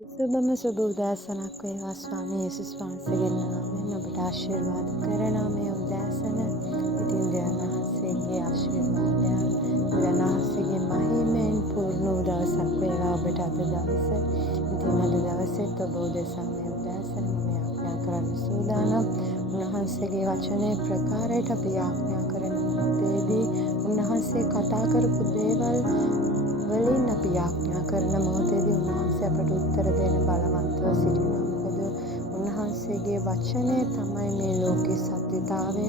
සුබම සුබ උදෑසනක් වේවා ස්වාමී යේසුස් වහන්සේගේ නාමයෙන් ඔබට ආශිර්වාද කරනවා මේ උදෑසන. ඉතින් දෙවියන් වහන්සේගේ ආශිර්වාදයන් දෙවියන් වහන්සේගේ මහිමෙන් පූර්ණ වූ දවසක් වේවා ඔබට අද දවස. ඉතින් අද දවසේත් ඔබ උදෙසා මේ උදෑසන මම යාඥා කරන්න සූදානම්. උන්වහන්සේගේ වචනේ ප්‍රකාරයට අපි යාඥා කරන මොහොතේදී උන්වහන්සේ කතා කරපු දේවල් වලින් අපි යාඥා කරන මොහොතේදී උන්වහන්සේ අපට උත්තර දෙන බලවන්තව සිටිනවා. මොකද උන්වහන්සේගේ වචනය තමයි මේ ලෝකේ සත්‍යතාවය.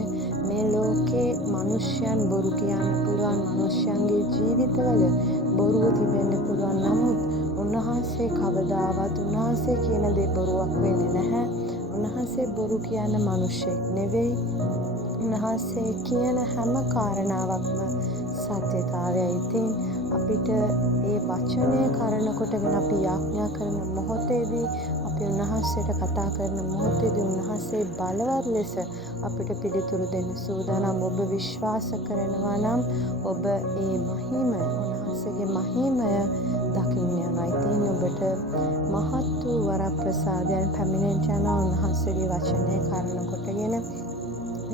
මේ ලෝකේ මිනිස්යන් බොරු කියන්න පුළුවන්, මිනිස්යන්ගේ ජීවිතවල බොරුව තිබෙන්න පුළුවන්. නමුත් උන්වහන්සේ කවදාවත් උන්වහන්සේ කියන දේ බොරුවක් වෙන්නේ නැහැ. උන්වහන්සේ බොරු කියන මිනිසෙක් නෙවෙයි. උන්වහන්සේ කියන හැම කාරණාවක්ම සත්‍යතාවයයි. ඉතින් අපිට ඒ වචනය කරන කොටගෙන අපි යාඥා කරන මොහොතේදී අපි උන්වහන්සේට කතා කරන මොහොතේදී උන්වහන්සේ බලවත් ලෙස අපිට පිළිතුරු දෙන්න සූදානම්. ඔබ විශ්වාස කරනවා නම් ඔබ ඒ මහිමය උන්වහන්සේගේ මහිමය දකින්න යනවා. ඉතින් ඔබට මහත් වූ වරප්‍රසාදයන් පැමිණෙන්න යනවා උන්වහන්සේගේ වචනය කරන කොටගෙන.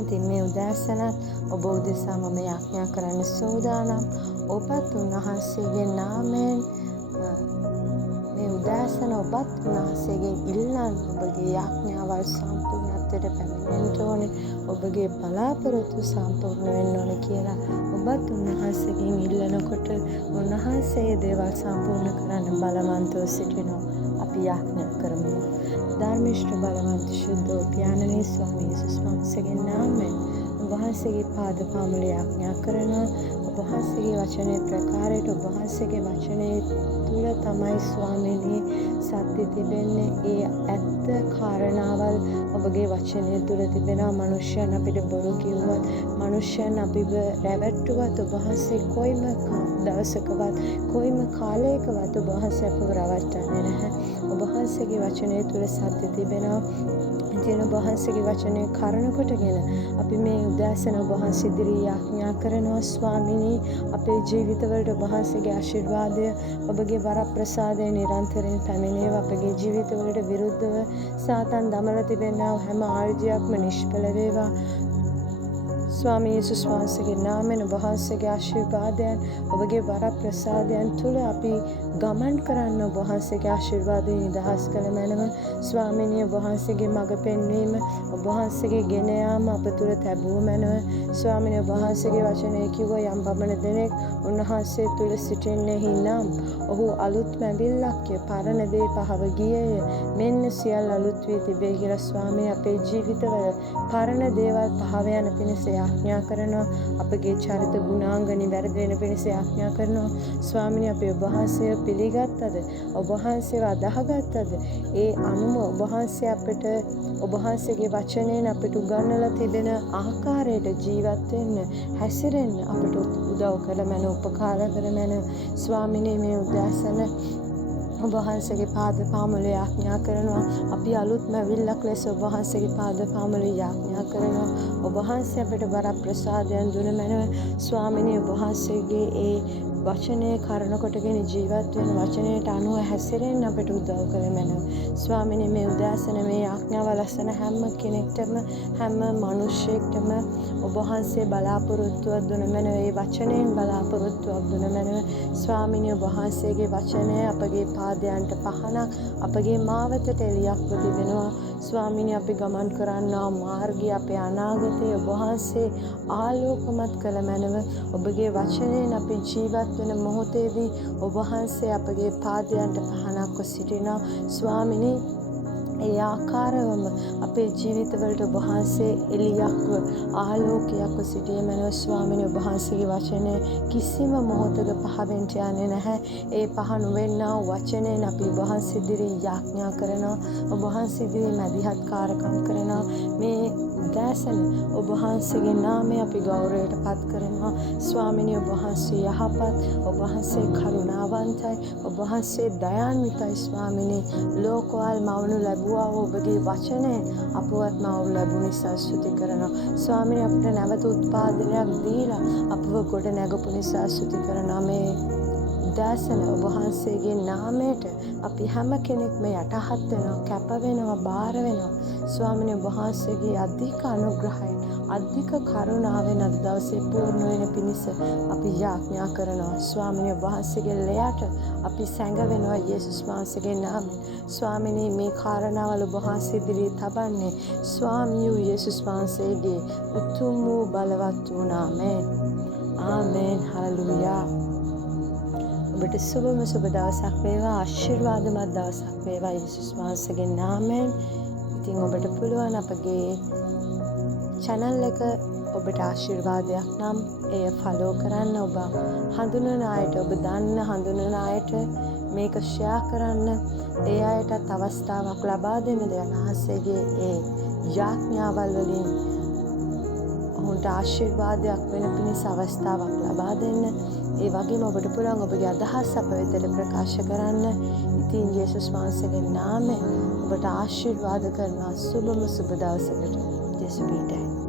ඉතින් මේ උදෑසනත් ඔබ උදෙසා මම යාඥා කරන්න සූදානම්. ඔබත් උන්වහන්සේගේ නාමයෙන් මේ උදෑසන ඔබත් උන්වහන්සේගෙන් ඉල්ලන්න ඔබගේ යාඥාවල් සම්පූර්ණත්වයට පැමිණෙන්න ඕනේ. ඔබගේ බලාපොරොත්තු සම්පූර්ණ වෙන්න ඕනේ කියලා ඔබත් උන්වහන්සේගෙන් ඉල්ලනකොට උන්වහන්සේ දේවල් සම්පූර්ණ කරන්න බලවන්තව සිටිනවා. අපි යාඥා කරමු. ධර්මිෂ්ඨ බලවන්ත ශුද්ධ පියාණනී ස්වාමී යේසුස් වහන්සේගේ නාමයෙන් වහන්සේගේ පාද පාමුල යාඥා කරනවා. ඔබ වහන්සේගේ වචනේ ප්‍රකාරයට ඔබ වහන්සේගේ වචනේ තුල තමයි ස්වාමීනි සත්‍ය තිබෙන්නේ. ඒ ඇත්ත කාරණාවල් ඔබගේ වචනේ තුල තිබෙනවා. මනුෂ්‍යයන් අපිට බොරු කිව්වත්, මනුෂ්‍යයන් අපිව රැවට්ටුවත් ඔබ වහන්සේ කොයිම දවසකවත් කොයිම කාලයකවත් ඔබ වහන්සේ අපව රවට්ටන්නේ නැහැ. ඔබ වහන්සේගේ වචනේ තුල සත්‍ය තිබෙනවා. ඉතින් ඔබ වහන්සේගේ වචනේ කරන කොටගෙන අපි මේ උදෑසන ඔබ වහන්සේ ඉදිරියේ යාඥා කරනවා ස්වාමිනී. අපේ ජීවිතවලට ඔබ වහන්සේගේ ආශිර්වාදය, ඔබගේ වරප්‍රසාදය නිරන්තරයෙන් පැමිණේවා. අපගේ ජීවිතවලට විරුද්ධව සාතන් දමලා තිබෙනා හැම ආයුධයක්ම නිෂ්ඵල වේවා. ස්වාමී යේසුස් වහන්සේගේ නාමයෙන් ඔබ වහන්සේගේ ආශිර්වාදයන්, ඔබගේ වරප්‍රසාදයන් තුල අපි ගමන් කරන්න ඔබ වහන්සේගේ ආශිර්වාදයෙන් නිදහස් කළ මැනව. ස්වාමිනිය ඔබ වහන්සේගේ මඟ පෙන්වීම, ඔබ වහන්සේගේ ගෙන යාම අප තුල තැබූ මැනව. ස්වාමිනිය ඔබ වහන්සේගේ වචනේ කිව්ව යම් පමණ දෙනෙක් උන්වහන්සේ තුල සිටින්නේහි නම් ඔහු අලුත් මැවිල්ලක්ය, පරණ දේ පහව ගියේය, මෙන්න සියල්ල අලුත් වී තිබේ කියලා ස්වාමී අපේ ජීවිතවල පරණ දේවල් පහව යන පිණිස යාඥා කරනවා. අපගේ චරිත ගුණාංග නිවැරදි වෙන පිණිස යාඥා කරනවා. ස්වාමිනී අපි ඔබ වහන්සේව පිළිගත්තද? ඔබ වහන්සේව අදහගත්තද? ඒ අනුව ඔබ වහන්සේ අපිට ඔබ වහන්සේගේ වචනයෙන් අපිට උගන්වලා තිබෙන ආකාරයට ජීවත් වෙන්න, හැසිරෙන්න අපිට උදව් කළ මැන, උපකාර කළ මැන. ස්වාමිනී මේ උදෑසන ඔබ වහන්සේගේ පාද පාමුල යාඥා කරනවා. අපි අලුත් මැවිල්ලක් ලෙස ඔබ වහන්සේගේ පාද පාමුල යාඥා කරනවා. ඔබ වහන්සේ අපිට වරප්‍රසාදයන් දුන මැනව. ස්වාමිනී ඔබ වහන්සේගේ ඒ වචනය කරන කොටගෙන ජීවත් වෙන වචනයට අනුව හැසිරෙන්න අපිට උදව් කළ මැනව. ස්වාමිනී මේ උදෑසන මේ යාඥාව ලස්සන හැම කෙනෙක්ටම, හැම මිනිසෙක්ටම ඔබ වහන්සේ බලාපොරොත්තුවක් දුන මැනව. ඒ වචනයෙන් බලාපොරොත්තුවක් දුන මැනව. ස්වාමිනී ඔබ වහන්සේගේ වචනය අපගේ පාදයන්ට පහනක්, අපගේ මාවතට එළියක්ව තිබෙනවා. ස්වාමිනී අපි ගමන් කරන්නා මාර්ගය, අපේ අනාගතය ඔබ වහන්සේ ආලෝකමත් කළ මැනව. ඔබගේ වචනයෙන් අපි ජීවත් වෙන මොහොතේදී ඔබ වහන්සේ අපගේ පාදයන්ට පහනක්ව සිටිනවා. ස්වාමිනී ඒ ආකාරවම අපේ ජීවිතවලට ඔබ වහන්සේ එළියක්ව, ආලෝකයක්ව සිටිය මැනව. ස්වාමිනී ඔබ වහන්සේගේ වචනය කිසිම මොහොතක පහ වෙන්න යන්නේ නැහැ. ඒ පහ නොවෙන්නා වචනයෙන් අපි ඔබ වහන්සේ ඉදිරියේ යාඥා කරනවා. ඔබ වහන්සේ ඉදිරියේ මැදිහත්කාරකම් කරනවා. මේ උදෑසන ඔබ වහන්සේගේ නාමය අපි ගෞරවයට පත් කරනවා. ස්වාමිනී ඔබ වහන්සේ යහපත්, ඔබ වහන්සේ කරුණාවන්තයි, ඔබ වහන්සේ දයාන්විතයි. ස්වාමිනී ලෝකවල් මවනු ලැබුවා වූ ඔබගේ වචනය අපවත් මවනු ලැබු නිසා ස්තුති කරනවා. ස්වාමිනී අපිට නැවත උත්පාදනයක් දීලා අපව ගොඩ නැගපු නිසා ස්තුති කරනවා. මේ උදෑසන ඔබ වහන්සේගේ නාමයට අපි හැම කෙනෙක්ම යටහත් වෙනවා, කැප වෙනවා, බාර වෙනවා. ස්වාමිනේ වහන්සේගේ අධික අනුග්‍රහය, අධික කරුණාවෙන් අද දවසේ පූර්ණ වෙන පිණිස අපි යාඥා කරනවා. ස්වාමිනේ වහන්සේගේ ලෙයට අපි සැඟවෙනවා යේසුස් වහන්සේගේ නාමයෙන්. ස්වාමිනේ මේ කාරණාවල වහන්සේ ඉදිරියේ තබන්නේ ස්වාමියෝ යේසුස් වහන්සේගේ උතුම් වූ බලවත් වූ නාමයෙන්. ආමේන්. හලෙලූයා. ඔබට සුබ දවසක් වේවා, ආශිර්වාදමත් දවසක් වේවා යේසුස් වහන්සේගේ නාමයෙන්. ඉතින් ඔබට පුළුවන් අපගේ channel එක ඔබට ආශිර්වාදයක් නම් එය follow කරන්න. ඔබ හඳුනන අයට, ඔබ දන්න හඳුනන අයට මේක share කරන්න. ඒ අයටත් අවස්ථාවක් ලබා දෙන්න. දෙවියන් වහන්සේගේ ඒ යාඥාවල් වලින් ඔවුන්ට ආශිර්වාදයක් වෙන පිණිස අවස්ථාවක් ලබා දෙන්න. ඒ වගේම ඔබට පුළුවන් ඔබගේ අදහස් අප වෙතට ප්‍රකාශ කරන්න. ඉතින් යේසුස් වහන්සේගේ නාමයෙන් ඔබට ආශිර්වාද කරනවා. සුබ දවසකට. ජේසුස් පිටයි.